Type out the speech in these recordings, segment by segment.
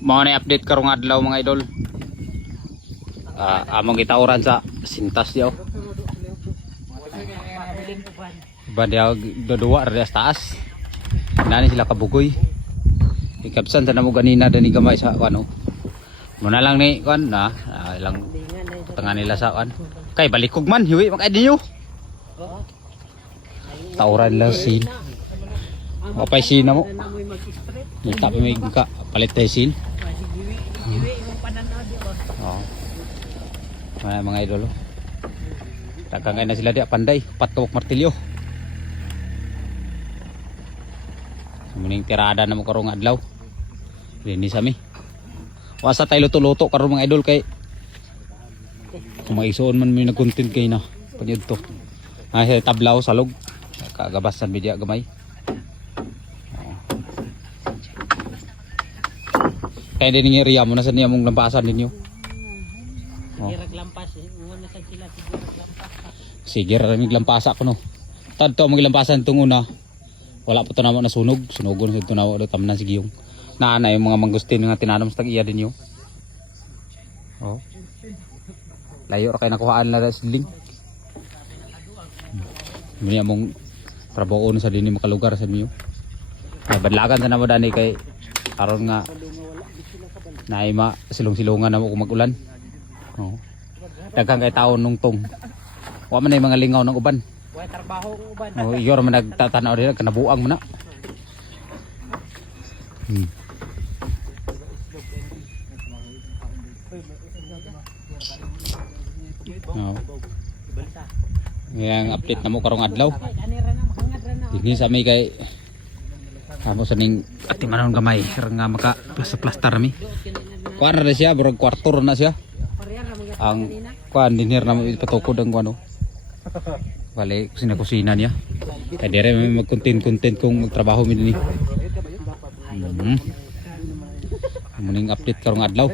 Mao na update karong adlaw mga idol. Among gitauran sa sintas diaw. Bandiaw dodua ra sa taas. Nani sila kabugoy. Ikabsan sa namo ganina dani gamay sa ano. Muna lang ni kan na ilang tanga nila sa kan. Kay balikog man hiwi makay dinyo. Tauran lang sin. Mapay sin mo. Kita pa may ka palit tayo sin. Oh. Mga idol. Tagangay na sila dia panday, pat kawok martilyo. Muning tirada na mo karong adlaw. Linis ami. Wasa tayo luto-luto karon mga idol kay kumaigsoon man may nag-content kay na panyud to. Tablaw salog. Kagabasan media gamay. Kaya din nga iriya mo na sa niya mong lampasan ninyo. Sige ramig lampasa ko no. Tadto mo gilampasan tong una. Wala po to namo na sunog. Sunogon sa ito na wala tamnan sige yung naana yung mga mangustin nga tinanam sa tag-iya din yung. Oh. Layo ra kay nakuhaan na siling. Muna mong trabaho sa dinhi makalugar sa niyo. Badlagan sa namo dani kay aron nga naima silong-silungan na mo kung mag-ulan. Oh. Daghang kay taon nung tong. Wa man ay mga lingaw ng uban. Wa trabaho ng uban. Oh, iyo man nagtatanaw dira kanabuang man na. Oh. Yang update na mo karong adlaw. Dinhi sa may kay amo sa ning atimanon gamay nga maka plaster mi. Kuan na siya burag kwarto na siya. Ang kuan dinher na patukod ang kuno. Balik kusina niya. Kay dire may mag-content kung magtrabaho mi dinhi. Muning update karong adlaw.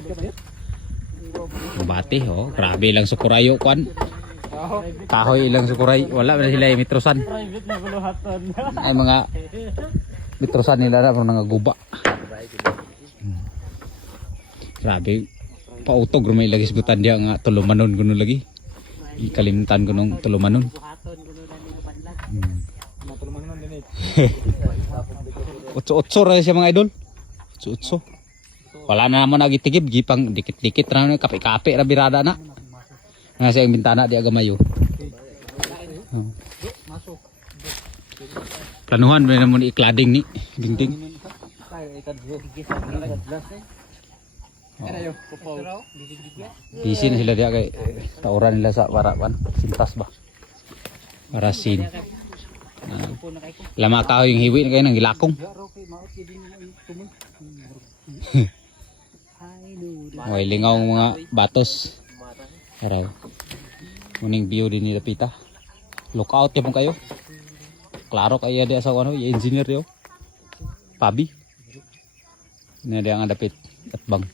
Bati oh, grabe lang sa kurayo kuan. Kahoy ilang sukuray, wala na sila yung mitrosan. Ay mga mitrosan nila na parang nangaguba. Grabe, pautog rumay lagi sigutan dia nga tulumanon kuno lagi. Ikalimutan ko nung tulumanon. Utso ra siya mga idol. Utso. Wala na naman nagitigib, gipang dikit-dikit ra na kape-kape ra birada na. Nga siya yung bintana di agamayo. Oh. Planuhan ba naman iklading ni dingding. Busy na sila dia kay tauran nila sa warapan. Sintas ba? Parasin. Lama ka yung hiwi na kayo ng gilakong. Okay, lingaw mga batos. Aray. Muning view din nila pita. Lookout ya pong kayo. Klaro kayo dia sa ano, yung engineer yo. Pabi. Ini dia nga dapit at bang.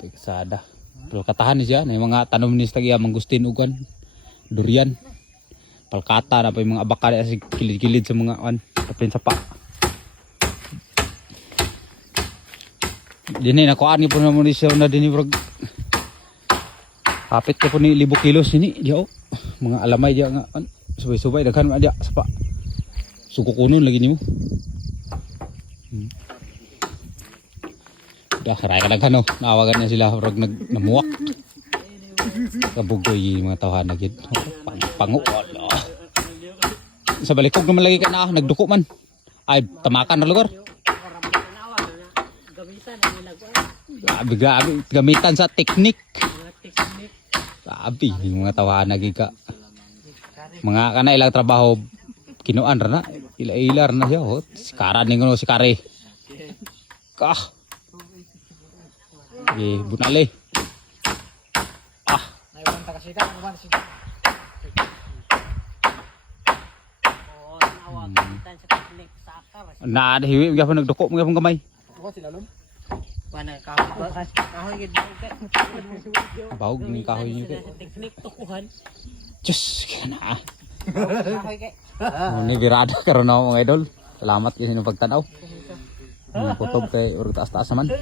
Piksada. Pero katahan niya na yung mga tanom ni Stagia mangustin ugan, durian. Palkata na pa yung mga abaka sa kilid-kilid sa mga tapin sa pa. Dinhi nakuan ni po naman ni siya na dinhi brog. Kapit ko po ni 1,000 kilos ini dia mga alamay dia nga subay-subay daghan dia sapa. Suko kunon lagi nimo. Dah karay ka daghan no. Naawagan na sila rog namuwak. Kabugoy mga tawhan na gid. Pango. Sa balikog naman lagi ka na nagduko man. Ay tamakan na lugar. Grabe gamitan sa teknik. Grabe yung mga tawahan naging ka. Mga kana ilang trabaho kinuan ra na. Ila-ilar na siya. Oh. Si Kara ni si Kare. Kah. Bunale. Na ada hiwi gyapon nagduko mga pong gamay. Baog ni kahoy niyo kay. Teknik tukuhan. Diyos kana. Ni birada karon na mga idol. Salamat kasi ng pagtanaw. Kutob kay urang taas-taas naman.